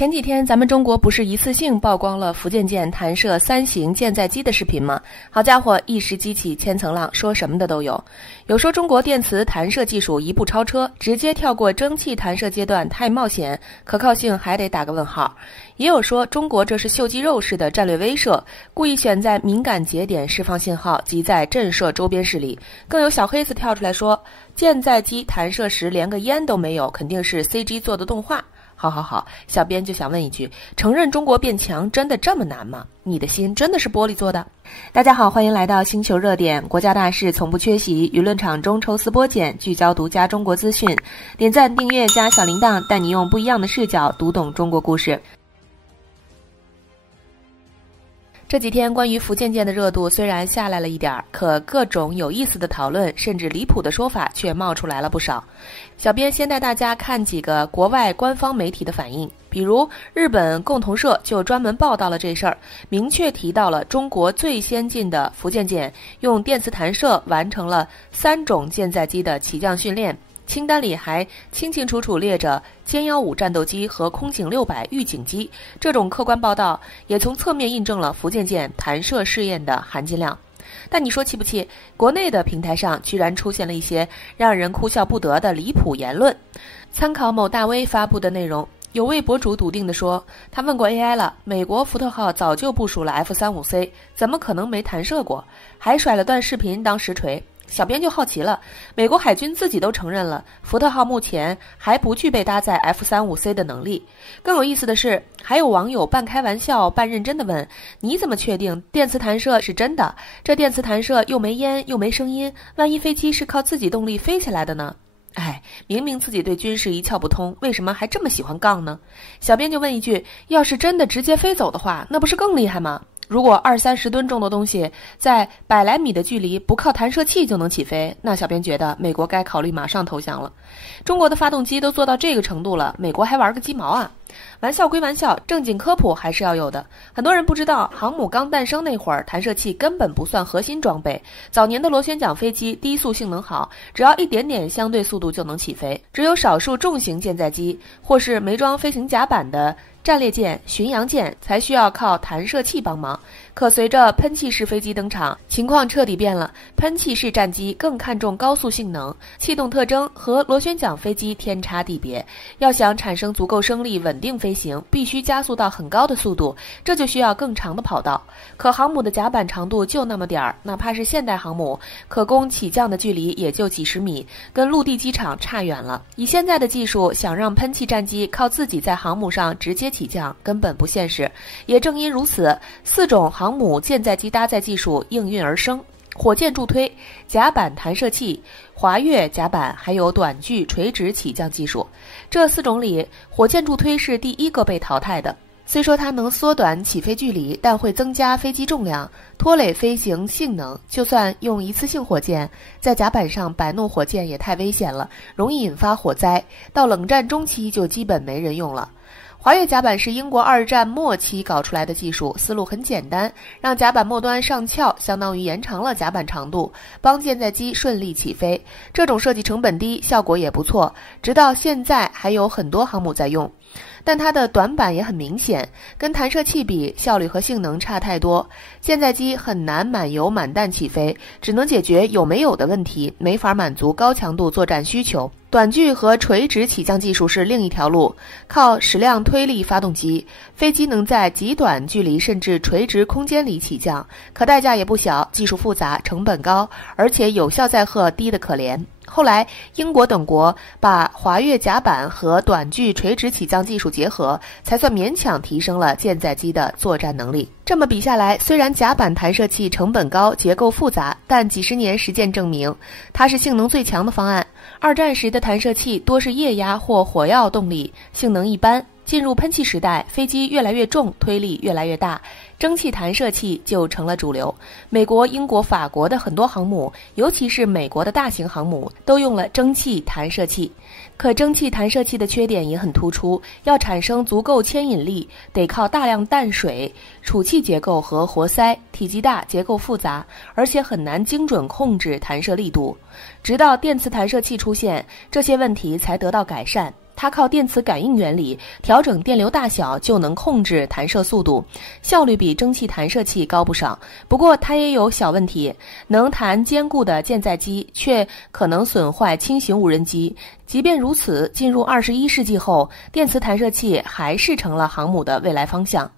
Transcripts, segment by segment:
前几天咱们中国不是一次性曝光了福建舰弹射3型舰载机的视频吗？好家伙，一时激起千层浪，说什么的都有。有说中国电磁弹射技术一步超车，直接跳过蒸汽弹射阶段太冒险，可靠性还得打个问号。也有说中国这是秀肌肉式的战略威慑，故意选在敏感节点释放信号，即在震慑周边势力。更有小黑子跳出来说，舰载机弹射时连个烟都没有，肯定是 CG 做的动画。好，小编就想问一句，承认中国变强真的这么难吗？你的心真的是玻璃做的？大家好，欢迎来到星球热点，国家大事从不缺席，舆论场中抽丝剥茧，聚焦独家中国资讯。点赞、订阅加小铃铛，带你用不一样的视角读懂中国故事。这几天关于福建舰的热度虽然下来了一点，可各种有意思的讨论甚至离谱的说法却冒出来了不少。小编先带大家看几个国外官方媒体的反应，比如日本共同社就专门报道了这事儿，明确提到了中国最先进的福建舰用电磁弹射完成了3种舰载机的起降训练，清单里还清清楚楚列着歼15战斗机和空警600预警机，这种客观报道也从侧面印证了福建舰弹射试验的含金量。但你说气不气？国内的平台上居然出现了一些让人哭笑不得的离谱言论。参考某大 V 发布的内容，有位博主笃定地说，他问过 AI 了，美国福特号早就部署了 F-35C， 怎么可能没弹射过？还甩了段视频当实锤。小编就好奇了，美国海军自己都承认了，福特号目前还不具备搭载 F-35C 的能力。更有意思的是，还有网友半开玩笑半认真地问，你怎么确定电磁弹射是真的？这电磁弹射又没烟又没声音，万一飞机是靠自己动力飞起来的呢？明明自己对军事一窍不通，为什么还这么喜欢杠呢？小编就问一句，要是真的直接飞走的话，那不是更厉害吗？如果20-30吨重的东西在100来米的距离不靠弹射器就能起飞，那小编觉得美国该考虑马上投降了。中国的发动机都做到这个程度了，美国还玩个鸡毛啊？玩笑归玩笑，正经科普还是要有的。很多人不知道，航母刚诞生那会儿，弹射器根本不算核心装备。早年的螺旋桨飞机低速性能好，只要一点点相对速度就能起飞。只有少数重型舰载机或是没装飞行甲板的战列舰、巡洋舰才需要靠弹射器帮忙。可随着喷气式飞机登场，情况彻底变了。喷气式战机更看重高速性能，气动特征和螺旋桨飞机天差地别。要想产生足够升力稳定飞行，必须加速到很高的速度，这就需要更长的跑道。可航母的甲板长度就那么点儿，哪怕是现代航母，可供起降的距离也就几十米，跟陆地机场差远了。以现在的技术，想让喷气战机靠自己在航母上直接起降，根本不现实。也正因如此，4种航母舰载机搭载技术应运而生：火箭助推、甲板弹射器、滑跃甲板，还有短距垂直起降技术。这4种里，火箭助推是第一个被淘汰的。虽说它能缩短起飞距离，但会增加飞机重量，拖累飞行性能。就算用一次性火箭，在甲板上摆弄火箭也太危险了，容易引发火灾。到冷战中期就基本没人用了。滑跃甲板是英国2战末期搞出来的技术，思路很简单，让甲板末端上翘，相当于延长了甲板长度，帮舰载机顺利起飞。这种设计成本低，效果也不错，直到现在还有很多航母在用。但它的短板也很明显，跟弹射器比，效率和性能差太多。舰载机很难满油满弹起飞，只能解决有没有的问题，没法满足高强度作战需求。短距和垂直起降技术是另一条路，靠矢量推力发动机，飞机能在极短距离甚至垂直空间里起降，可代价也不小，技术复杂，成本高，而且有效载荷低得可怜。后来英国等国把滑跃甲板和短距垂直起降技术结合，才算勉强提升了舰载机的作战能力。这么比下来，虽然甲板弹射器成本高，结构复杂，但几十年实践证明它是性能最强的方案。2战时的弹射器多是液压或火药动力，性能一般。进入喷气时代，飞机越来越重，推力越来越大，蒸汽弹射器就成了主流。美国、英国、法国的很多航母，尤其是美国的大型航母，都用了蒸汽弹射器。可蒸汽弹射器的缺点也很突出，要产生足够牵引力，得靠大量淡水、储气结构和活塞，体积大，结构复杂，而且很难精准控制弹射力度。直到电磁弹射器出现，这些问题才得到改善。它靠电磁感应原理调整电流大小就能控制弹射速度，效率比蒸汽弹射器高不少。不过它也有小问题，能弹坚固的舰载机却可能损坏轻型无人机。即便如此，进入21世纪后，电磁弹射器还是成了航母的未来方向。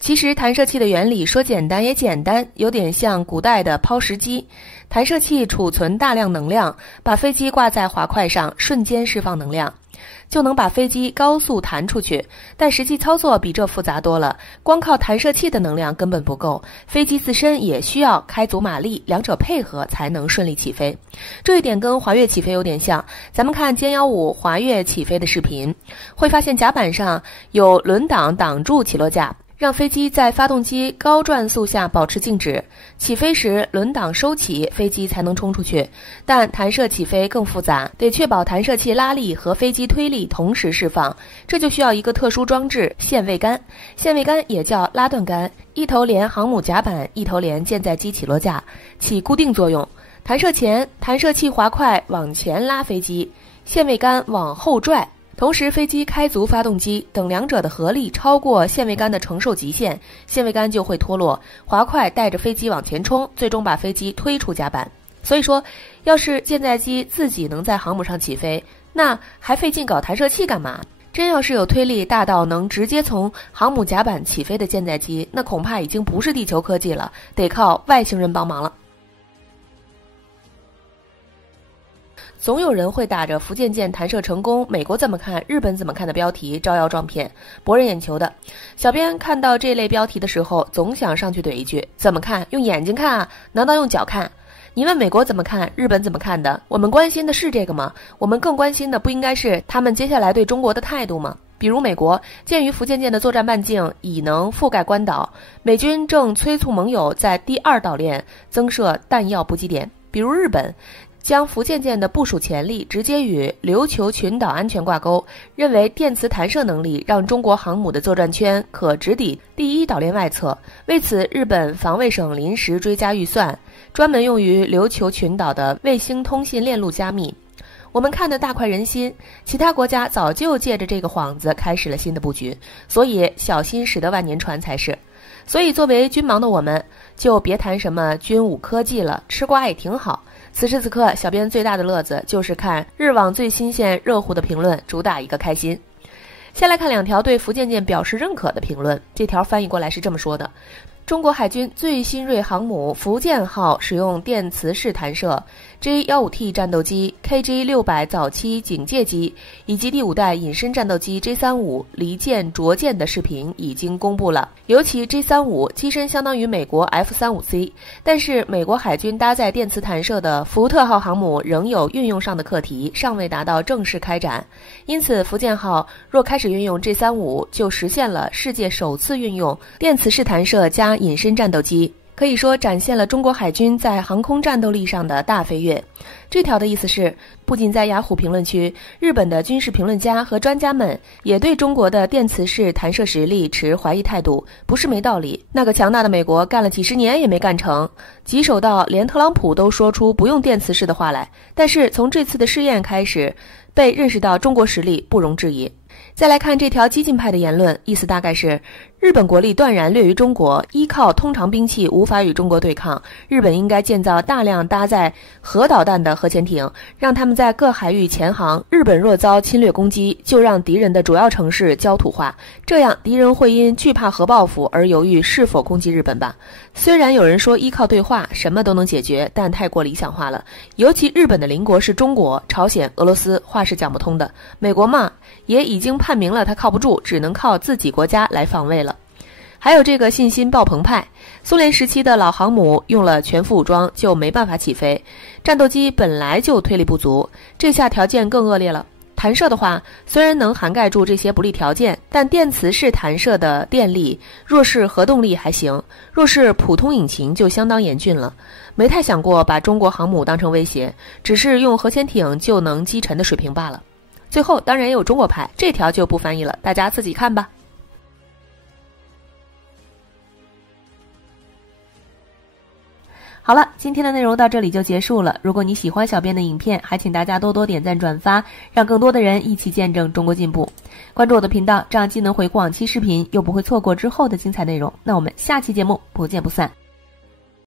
其实弹射器的原理说简单也简单，有点像古代的抛石机。弹射器储存大量能量，把飞机挂在滑块上，瞬间释放能量，就能把飞机高速弹出去。但实际操作比这复杂多了，光靠弹射器的能量根本不够，飞机自身也需要开足马力，两者配合才能顺利起飞。这一点跟滑跃起飞有点像，咱们看歼15滑跃起飞的视频，会发现甲板上有轮挡挡住起落架，让飞机在发动机高转速下保持静止，起飞时轮挡收起，飞机才能冲出去。但弹射起飞更复杂，得确保弹射器拉力和飞机推力同时释放，这就需要一个特殊装置——限位杆。限位杆也叫拉断杆，一头连航母甲板，一头连舰载机起落架，起固定作用。弹射前，弹射器滑块往前拉飞机，限位杆往后拽。同时飞机开足发动机，等两者的合力超过限位杆的承受极限，限位杆就会脱落，滑块带着飞机往前冲，最终把飞机推出甲板。所以说，要是舰载机自己能在航母上起飞，那还费劲搞弹射器干嘛？真要是有推力大到能直接从航母甲板起飞的舰载机，那恐怕已经不是地球科技了，得靠外星人帮忙了。总有人会打着福建舰弹射成功，美国怎么看，日本怎么看的标题招摇撞骗，博人眼球的。小编看到这类标题的时候，总想上去怼一句：怎么看？用眼睛看啊？难道用脚看？你问美国怎么看，日本怎么看的？我们关心的是这个吗？我们更关心的不应该是他们接下来对中国的态度吗？比如美国，鉴于福建舰的作战半径已能覆盖关岛，美军正催促盟友在第2岛链增设弹药补给点。比如日本，将福建舰的部署潜力直接与琉球群岛安全挂钩，认为电磁弹射能力让中国航母的作战圈可直抵第1岛链外侧。为此，日本防卫省临时追加预算，专门用于琉球群岛的卫星通信链路加密。我们看得大快人心，其他国家早就借着这个幌子开始了新的布局，所以小心驶得万年船才是。所以作为军盲的我们，就别谈什么军武科技了，吃瓜也挺好。此时此刻，小编最大的乐子就是看日网最新鲜热乎的评论，主打一个开心。先来看2条对福建舰表示认可的评论，这条翻译过来是这么说的：中国海军最新锐航母福建号使用电磁式弹射 J-15T 战斗机、KJ-600 早期警戒机以及第5代隐身战斗机 J-35 离舰着舰的视频已经公布了。尤其 J-35 机身相当于美国 F-35C， 但是美国海军搭载电磁弹射的福特号航母仍有运用上的课题，尚未达到正式开展。因此福建号若开始运用 J-35， 就实现了世界首次运用电磁式弹射加隐身战斗机，可以说展现了中国海军在航空战斗力上的大飞跃。这条的意思是，不仅在雅虎评论区，日本的军事评论家和专家们也对中国的电磁式弹射实力持怀疑态度，不是没道理。那个强大的美国干了几十年也没干成，棘手到连特朗普都说出不用电磁式的话来。但是从这次的试验开始，被认识到中国实力不容置疑。再来看这条激进派的言论，意思大概是，日本国力断然劣于中国，依靠通常兵器无法与中国对抗，日本应该建造大量搭载核导弹的核潜艇，让他们在各海域潜航，日本若遭侵略攻击，就让敌人的主要城市焦土化，这样敌人会因惧怕核报复而犹豫是否攻击日本吧。虽然有人说依靠对话什么都能解决，但太过理想化了，尤其日本的邻国是中国、朝鲜、俄罗斯，话是讲不通的。美国嘛，也已经判明了他靠不住，只能靠自己国家来防卫了。还有这个信心爆棚派，苏联时期的老航母用了全副武装就没办法起飞，战斗机本来就推力不足，这下条件更恶劣了。弹射的话，虽然能涵盖住这些不利条件，但电磁式弹射的电力若是核动力还行，若是普通引擎就相当严峻了。没太想过把中国航母当成威胁，只是用核潜艇就能击沉的水平罢了。最后当然也有中国派，这条就不翻译了，大家自己看吧。好了，今天的内容到这里就结束了。如果你喜欢小编的影片，还请大家多多点赞转发，让更多的人一起见证中国进步。关注我的频道，这样既能回顾往期视频，又不会错过之后的精彩内容。那我们下期节目不见不散。